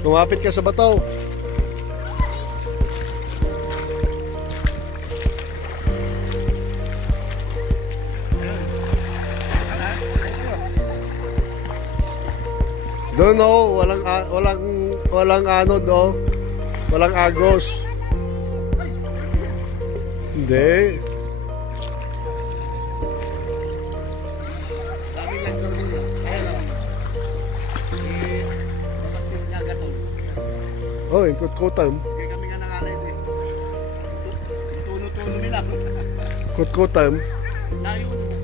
Lumapit ka sa bato. Doon oh, walang anod oh. Walang agos. Hindi. Oh, ikot-kotan. Hindi kami nga nangalay eh. Tuno-tuno nila. Ikot-kotan. Layo na.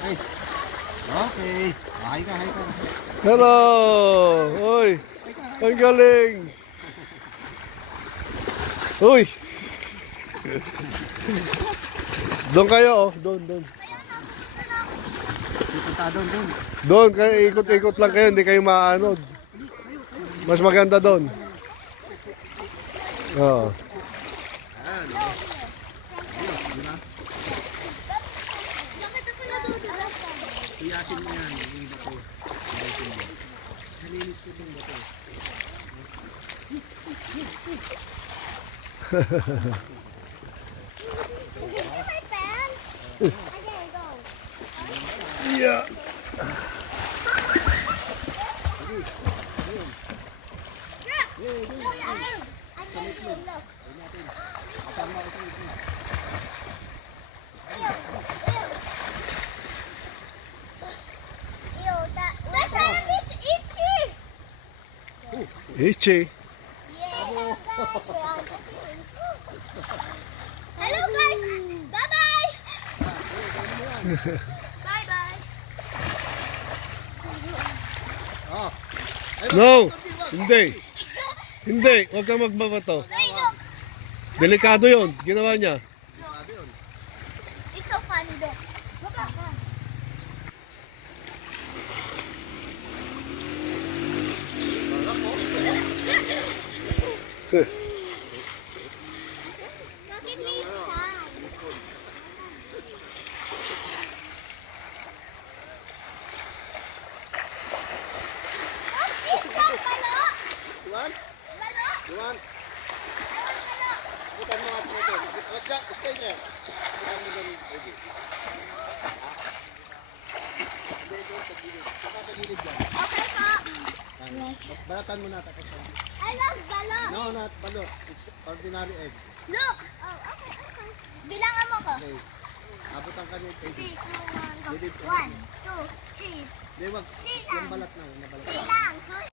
Okay. Okay. Hay ka. Hello! Hoy! Ang galing! Uy! Doon kayo oh. Doon. Punta doon. Doon, kayo ikot-ikot lang kayo. Hindi kayo maanod. Mas maganda doon. Oo. Iyasin mo yan. Yung bato. Nalinis ko itong bato. Did you see my fan? Okay, go. Yeah. I can see him, look. Ew, the sand is itchy. Itchy. Yeah. Hello guys. Bye-bye. Bye-bye. No! Hindi. Hindi. Huwag kang magbabato. Hey, look. Delikado yon. Ginawa niya. It's so funny there. Look at that. Look at me, son. It's not balo. Tuan? Balo. Tuan? I want balo. Bukan mo nga ito. Wag dyan. Stay there. Bukan mo doon. Pwede. Hindi doon sa gilid. Saka sa gilid dyan. Okay po. Balatan mo na. Tapos na. I love balo. No, not balot. It's ordinary egg. Look. Oh, okay. Bilangan mo ko. Okay. Abutan ka niya. 3, 2, 1, go. Gilid. 1, 2, 3. Hindi, wag. Yung balat na. Yung balat. Bilang. Huh?